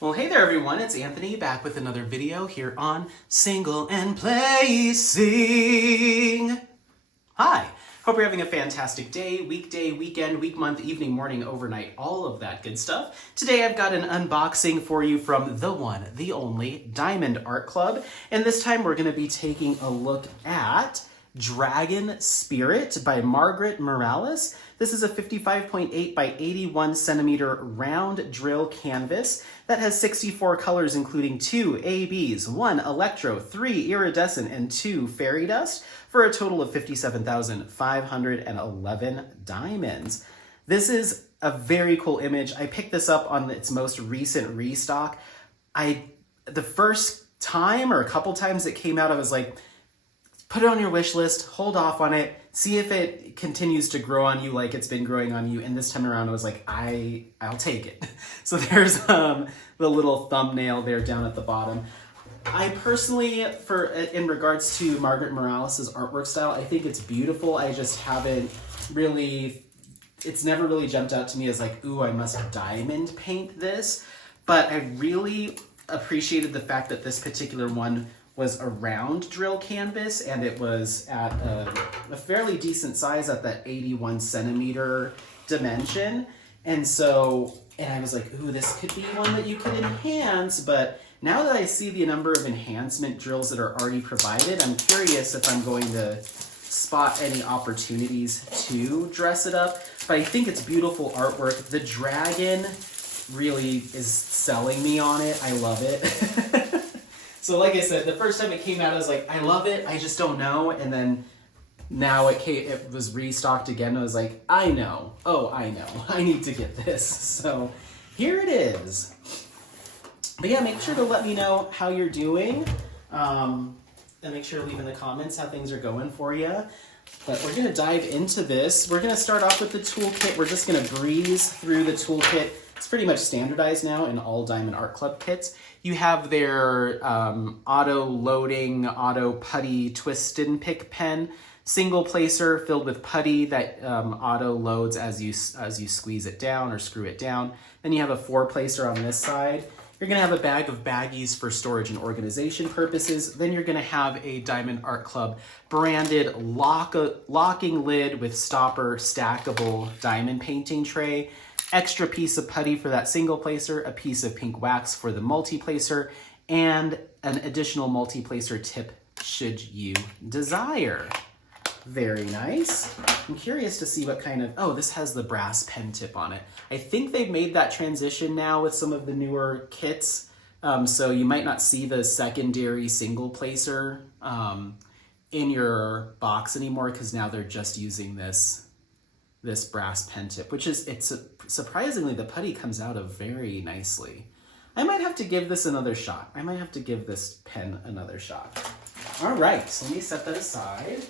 Well, hey there everyone, it's Anthony back with another video here on Single and Placing. Hi, hope you're having a fantastic day, weekday, weekend, week, month, evening, morning, overnight, all of that good stuff. Today I've got an unboxing for you from the one, the only Diamond Art Club, and this time we're going to be taking a look at Dragon Spirit by Margaret Morales. This is a 55.8 by 81 centimeter round drill canvas that has 64 colors, including 2 ABs, 1 electro, 3 iridescent, and 2 fairy dust, for a total of 57,511 diamonds. This is a very cool image. I picked this up on its most recent restock. The first time or a couple times it came out, I was like, put it on your wish list, hold off on it, see if it continues to grow on you like it's been growing on you. And this time around, I was like, I'll take it. So there's the little thumbnail there down at the bottom. I personally, in regards to Margaret Morales' artwork style, I think it's beautiful. I just haven't really, it's never really jumped out to me as like, ooh, I must diamond paint this. But I really appreciated the fact that this particular one was a round drill canvas, and it was at a fairly decent size at that 81 centimeter dimension. And I was like, ooh, this could be one that you could enhance. But now that I see the number of enhancement drills that are already provided, I'm curious if I'm going to spot any opportunities to dress it up. But I think it's beautiful artwork. The dragon really is selling me on it. I love it. So like I said, the first time it came out, I was like, I love it, I just don't know. And then now it was restocked again. I was like, I know, I need to get this. So here it is. But yeah, make sure to let me know how you're doing. And make sure to leave in the comments how things are going for you. But we're gonna dive into this. We're gonna start off with the toolkit. We're just gonna breeze through the toolkit. It's pretty much standardized now in all Diamond Art Club kits. You have their auto loading, auto putty twist and pick pen, single placer filled with putty that auto loads as you squeeze it down or screw it down. Then you have a 4 placer on this side. You're gonna have a bag of baggies for storage and organization purposes. Then you're gonna have a Diamond Art Club branded locking lid with stopper stackable diamond painting tray. Extra piece of putty for that single placer, a piece of pink wax for the multi-placer, and an additional multi-placer tip should you desire. Very nice. I'm curious to see what kind of, oh, this has the brass pen tip on it. I think they've made that transition now with some of the newer kits. So you might not see the secondary single placer in your box anymore, because now they're just using this brass pen tip, which is, surprisingly, the putty comes out of very nicely. I might have to give this another shot. I might have to give this pen another shot. All right, so let me set that aside.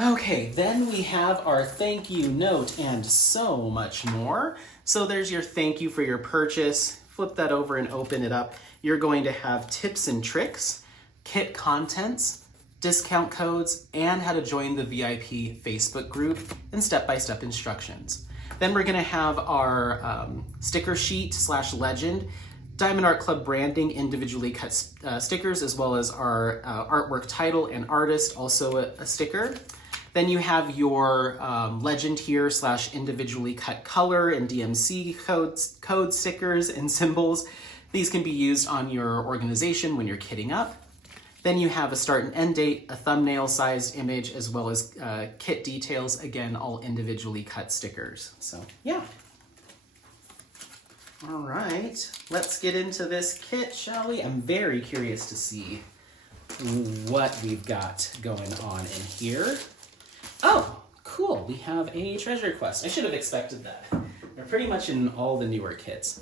Okay, then we have our thank you note and so much more. So there's your thank you for your purchase. Flip that over and open it up. You're going to have tips and tricks, kit contents, discount codes, and how to join the VIP Facebook group, and step-by-step instructions. Then we're gonna have our sticker sheet / legend, Diamond Art Club branding, individually cut stickers, as well as our artwork title and artist, also a sticker. Then you have your legend here / individually cut color and DMC code stickers and symbols. These can be used on your organization when you're kitting up. Then you have a start and end date, a thumbnail sized image, as well as kit details, again, all individually cut stickers. So yeah. All right, let's get into this kit, shall we? I'm very curious to see what we've got going on in here. Oh, cool, we have a treasure quest. I should have expected that. They're pretty much in all the newer kits.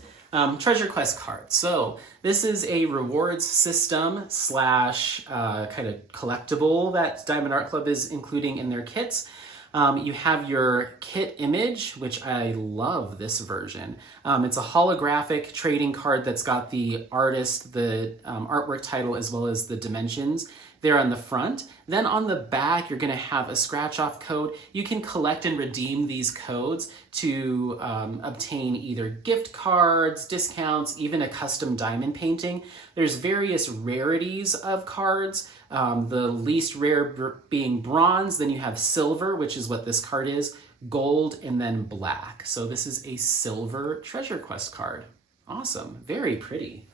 Treasure quest card. So this is a rewards system / kind of collectible that Diamond Art Club is including in their kits. You have your kit image, which I love this version. It's a holographic trading card that's got the artist, the artwork title, as well as the dimensions. there on the front. Then on the back, you're gonna have a scratch off code. You can collect and redeem these codes to obtain either gift cards, discounts, even a custom diamond painting. There's various rarities of cards. The least rare being bronze, then you have silver, which is what this card is, gold, and then black. So this is a silver treasure quest card. Awesome, very pretty.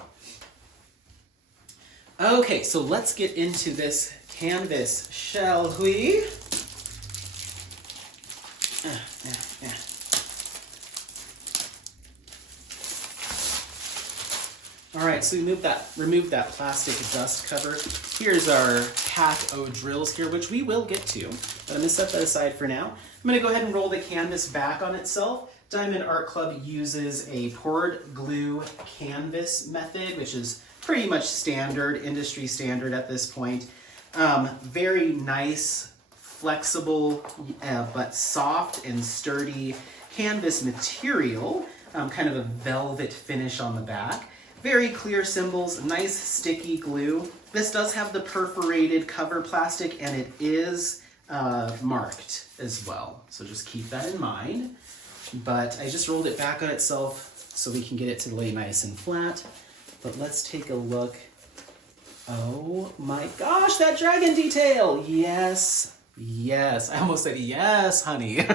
Okay, so let's get into this canvas, shall we? All right, so we removed that plastic dust cover. Here's our pack o' drills here, which we will get to, but I'm gonna set that aside for now. I'm gonna go ahead and roll the canvas back on itself. Diamond Art Club uses a poured glue canvas method, which is pretty much standard, industry standard at this point. Very nice, flexible, but soft and sturdy canvas material, kind of a velvet finish on the back. Very clear symbols, nice sticky glue. This does have the perforated cover plastic and it is marked as well. So just keep that in mind. But I just rolled it back on itself so we can get it to lay nice and flat. But let's take a look. Oh my gosh, that dragon detail! Yes, yes. I almost said yes, honey.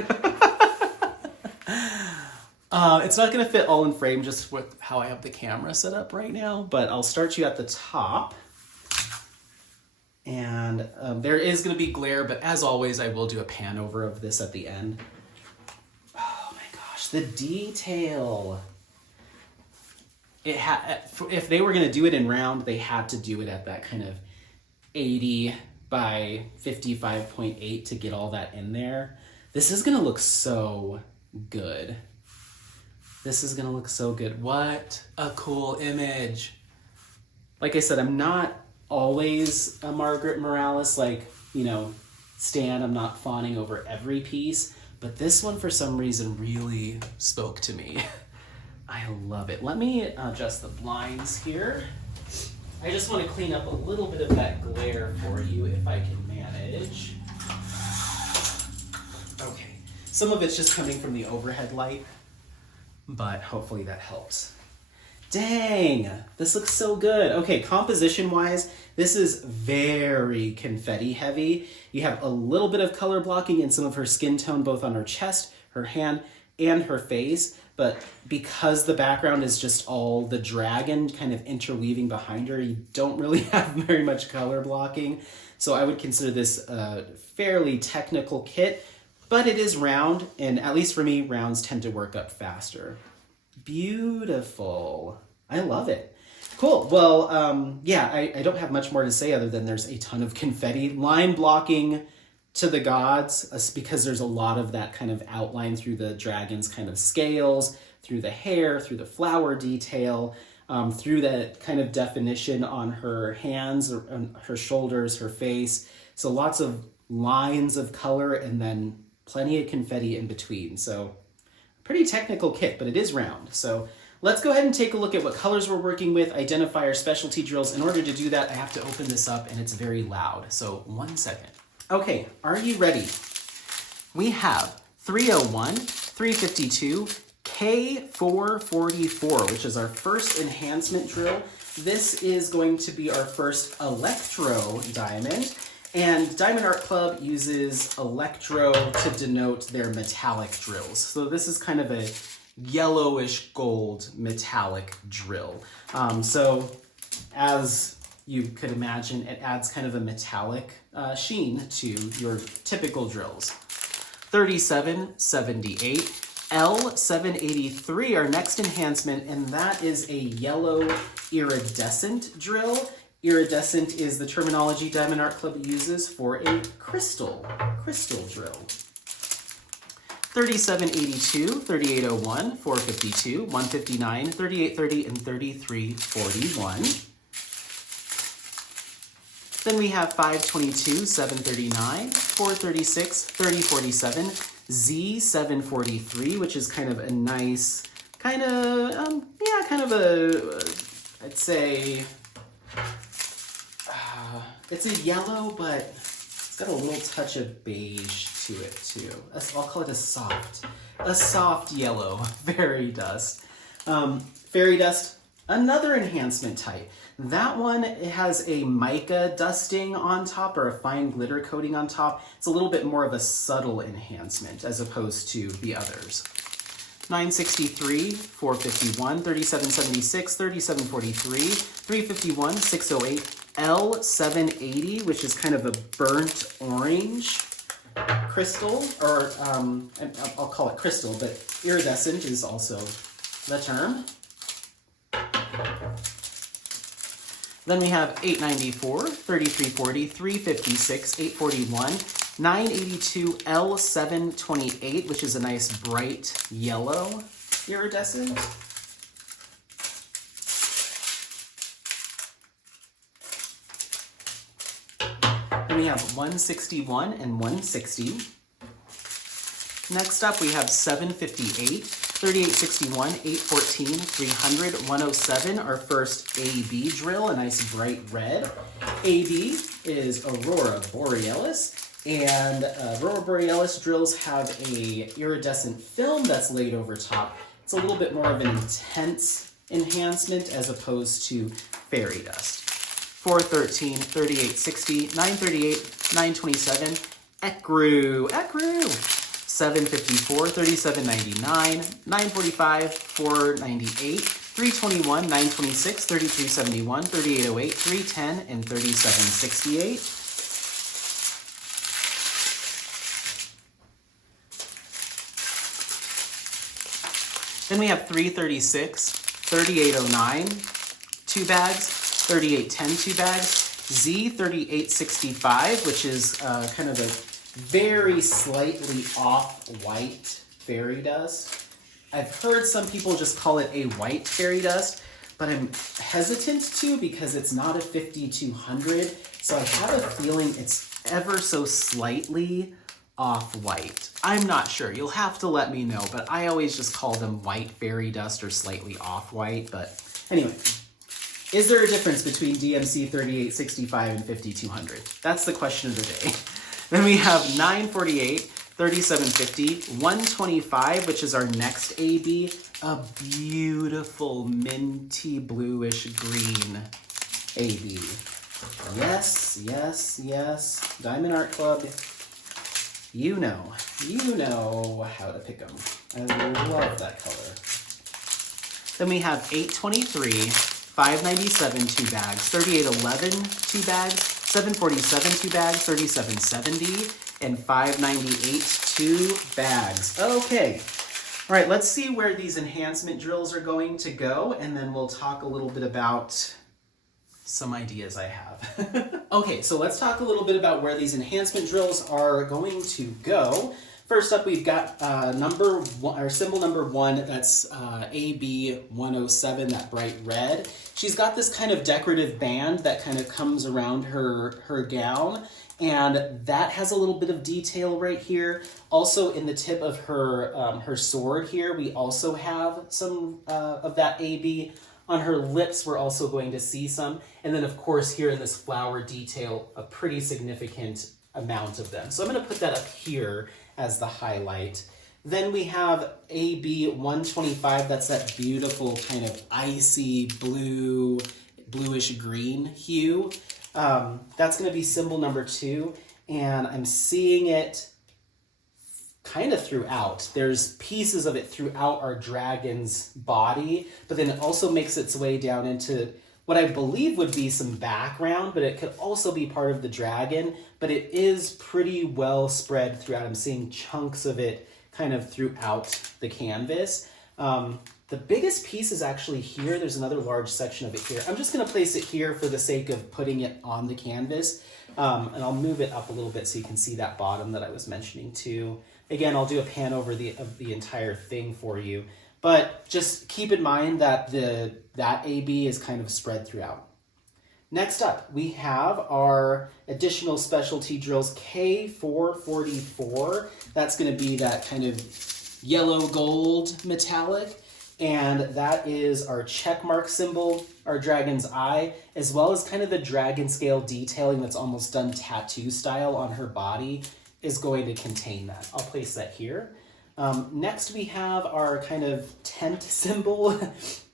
It's not gonna fit all in frame just with how I have the camera set up right now, but I'll start you at the top. And there is gonna be glare, but as always, I will do a pan over of this at the end. Oh my gosh, the detail. If they were going to do it in round, they had to do it at that kind of 80 by 55.8 to get all that in there. This is going to look so good. This is going to look so good. What a cool image. Like I said, I'm not always a Margaret Morales, stan. I'm not fawning over every piece, but this one for some reason really spoke to me. I love it. Let me adjust the blinds here. I just want to clean up a little bit of that glare for you if I can manage. Okay, some of it's just coming from the overhead light, but hopefully that helps. Dang, this looks so good. Okay, composition-wise, this is very confetti heavy. You have a little bit of color blocking in some of her skin tone, both on her chest, her hand, and her face. But because the background is just all the dragon kind of interweaving behind her, you don't really have very much color blocking. So I would consider this a fairly technical kit, but it is round, and at least for me, rounds tend to work up faster. Beautiful. I love it. Cool. Well, I don't have much more to say other than there's a ton of confetti. Line blocking to the gods, because there's a lot of that kind of outline through the dragon's kind of scales, through the hair, through the flower detail, through that kind of definition on her hands, on her shoulders, her face. So lots of lines of color and then plenty of confetti in between. So pretty technical kit, but it is round. So let's go ahead and take a look at what colors we're working with, identify our specialty drills. In order to do that, I have to open this up and it's very loud. So 1 second. Okay, are you ready? We have 301, 352, K444, which is our first enhancement drill. This is going to be our first electro diamond. And Diamond Art Club uses electro to denote their metallic drills. So this is kind of a yellowish gold metallic drill. So as you could imagine, it adds kind of a metallic sheen to your typical drills. 3778, L783, our next enhancement, and that is a yellow iridescent drill. Iridescent is the terminology Diamond Art Club uses for a crystal drill. 3782, 3801, 452, 159, 3830, and 3341. Then we have 522, 739, 436, 3047, Z743, which is kind of a nice, I'd say, It's a yellow, but it's got a little touch of beige to it too. I'll call it a soft yellow fairy dust. Fairy dust, another enhancement type. That one, it has a mica dusting on top or a fine glitter coating on top. It's a little bit more of a subtle enhancement as opposed to the others. 963, 451, 3776, 3743, 351, 608, L780, which is kind of a burnt orange crystal, or I'll call it crystal, but iridescent is also the term. Then we have 894, 3340, 356, 841, 982, L728, which is a nice bright yellow iridescent. Then we have 161 and 160. Next up we have 758, 3861, 814, 300, 107, our first AB drill, a nice bright red. AB is Aurora Borealis, and Aurora Borealis drills have a iridescent film that's laid over top. It's a little bit more of an intense enhancement as opposed to fairy dust. 413, 3860, 938, 927, Ecru. 754, 3799, 945, 498, 321, 926, 3371, 3808, 310, and 3768. Then we have 336, 3809, 2 bags, 3810, 2 bags, Z3865, which is kind of a very slightly off-white fairy dust. I've heard some people just call it a white fairy dust, but I'm hesitant to because it's not a 5200, so I have a feeling it's ever so slightly off-white. I'm not sure. You'll have to let me know, but I always just call them white fairy dust or slightly off-white. But anyway, is there a difference between DMC 3865 and 5200? That's the question of the day. Then we have 948, 3750, 125, which is our next AB, a beautiful minty bluish green AB. Yes, yes, yes. Diamond Art Club, you know how to pick them. I love that color. Then we have 823, 597, 2 bags, 3811, 2 bags, 747, 2 bags, 3770, and 598, 2 bags. Okay. All right, let's see where these enhancement drills are going to go, and then we'll talk a little bit about some ideas I have. Okay, so let's talk a little bit about where these enhancement drills are going to go. First up, we've got number one, or symbol number 1, that's AB107, that bright red. She's got this kind of decorative band that kind of comes around her gown, and that has a little bit of detail right here. Also in the tip of her sword here, we also have some of that AB. On her lips, we're also going to see some. And then of course here in this flower detail, a pretty significant amount of them. So I'm gonna put that up here as the highlight. Then we have AB125, that's that beautiful kind of icy blue, bluish green hue. That's gonna be symbol number 2, and I'm seeing it kind of throughout. There's pieces of it throughout our dragon's body, but then it also makes its way down into what I believe would be some background, but it could also be part of the dragon, but it is pretty well spread throughout. I'm seeing chunks of it kind of throughout the canvas. The biggest piece is actually here. There's another large section of it here. I'm just gonna place it here for the sake of putting it on the canvas. And I'll move it up a little bit so you can see that bottom that I was mentioning too. Again, I'll do a pan over of the entire thing for you. But just keep in mind that that AB is kind of spread throughout. Next up, we have our additional specialty drills, K444. That's going to be that kind of yellow gold metallic. And that is our check mark symbol, our dragon's eye, as well as kind of the dragon scale detailing that's almost done tattoo style on her body is going to contain that. I'll place that here. Next we have our kind of tent symbol,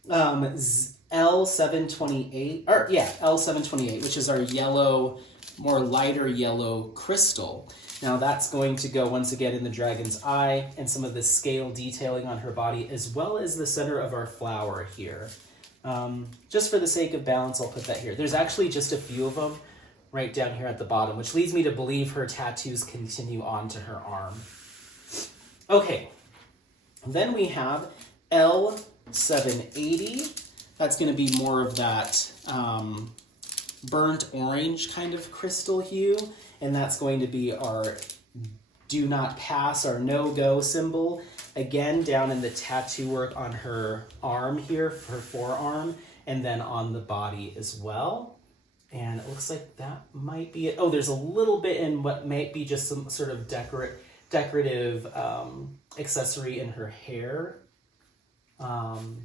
L728, L728, which is our yellow, more lighter yellow crystal. Now that's going to go once again in the dragon's eye and some of the scale detailing on her body, as well as the center of our flower here. Just for the sake of balance, I'll put that here. There's actually just a few of them right down here at the bottom, which leads me to believe her tattoos continue on to her arm. Okay, then we have L780. That's going to be more of that burnt orange kind of crystal hue. And that's going to be our do not pass, our no-go symbol. Again, down in the tattoo work on her arm here, her forearm, and then on the body as well. And it looks like that might be it. Oh, there's a little bit in what might be just some sort of decorative accessory in her hair.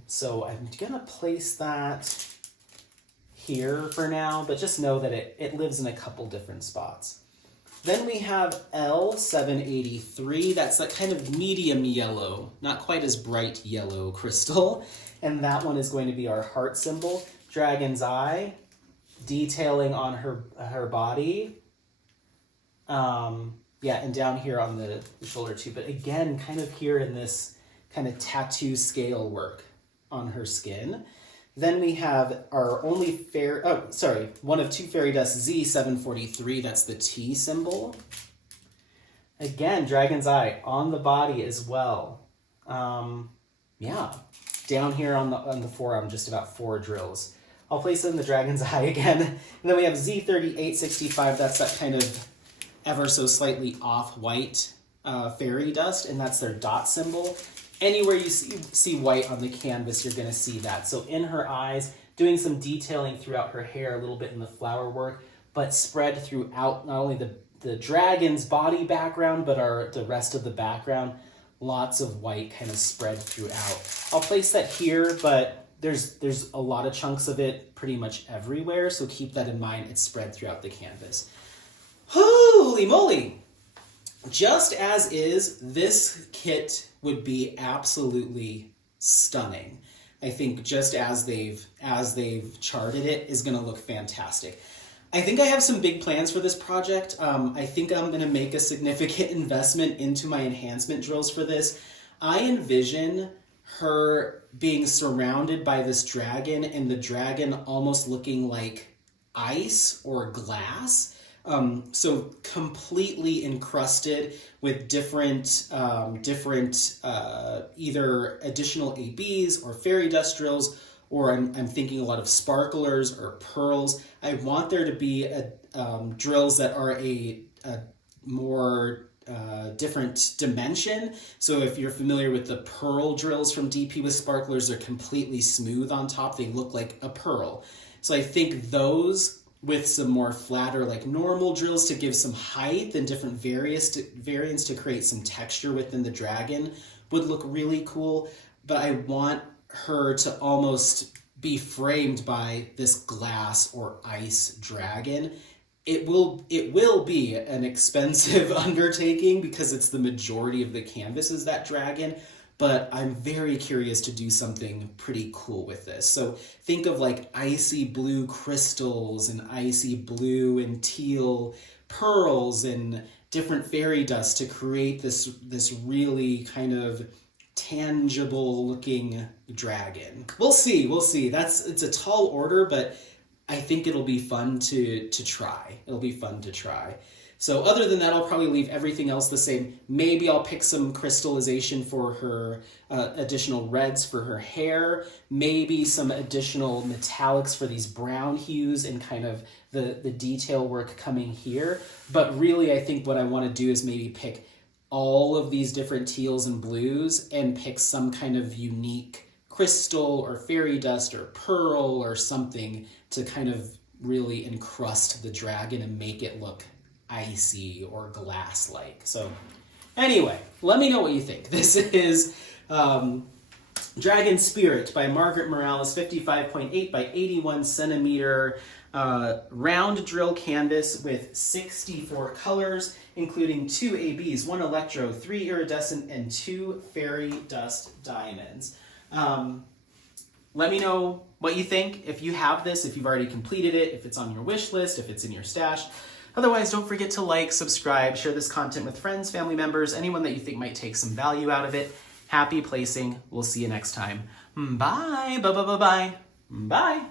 So I'm going to place that here for now, but just know that it lives in a couple different spots. Then we have L783. That's that kind of medium yellow, not quite as bright yellow crystal. And that one is going to be our heart symbol. Dragon's eye, detailing on her body. And down here on the shoulder too. But again, kind of here in this kind of tattoo scale work on her skin. Then we have our one of two fairy dusts, Z743, that's the T symbol. Again, dragon's eye on the body as well. Down here on the forearm, just about 4 drills. I'll place it in the dragon's eye again. And then we have Z3865, that's that kind of ever so slightly off-white fairy dust, and that's their dot symbol. Anywhere you see white on the canvas, you're going to see that. So in her eyes, doing some detailing throughout her hair, a little bit in the flower work, but spread throughout not only the dragon's body background, but the rest of the background. Lots of white kind of spread throughout. I'll place that here, but there's a lot of chunks of it pretty much everywhere, so keep that in mind. It's spread throughout the canvas. Holy moly! Just as is, this kit would be absolutely stunning. I think just as they've charted it is going to look fantastic. I think I have some big plans for this project. I think I'm going to make a significant investment into my enhancement drills for this. I envision her being surrounded by this dragon and the dragon almost looking like ice or glass. So completely encrusted with different either additional ABs or fairy dust drills, or I'm thinking a lot of sparklers or pearls. I want there to be drills that are a more different dimension. So if you're familiar with the pearl drills from DP with sparklers, they're completely smooth on top. They look like a pearl. So I think those with some more flatter, like normal drills to give some height and different variants to create some texture within the dragon would look really cool. But I want her to almost be framed by this glass or ice dragon. It will be an expensive undertaking because it's the majority of the canvas is that dragon. But I'm very curious to do something pretty cool with this. So think of like icy blue crystals and icy blue and teal pearls and different fairy dust to create this really kind of tangible looking dragon. We'll see. It's a tall order, but I think it'll be fun to try. It'll be fun to try. So other than that, I'll probably leave everything else the same. Maybe I'll pick some crystallization for her, additional reds for her hair, maybe some additional metallics for these brown hues and kind of the detail work coming here. But really, I think what I want to do is maybe pick all of these different teals and blues and pick some kind of unique crystal or fairy dust or pearl or something to kind of really encrust the dragon and make it look icy or glass-like. So anyway, let me know what you think. This is Dragon Spirit by Margaret Morales, 55.8 by 81 centimeter round drill canvas with 64 colors, including 2 ABs, 1 electro, 3 iridescent, and 2 fairy dust diamonds. Let me know what you think, if you have this, if you've already completed it, if it's on your wish list, if it's in your stash. Otherwise, don't forget to like, subscribe, share this content with friends, family members, anyone that you think might take some value out of it. Happy placing. We'll see you next time. Bye. Bye. Bye. Bye.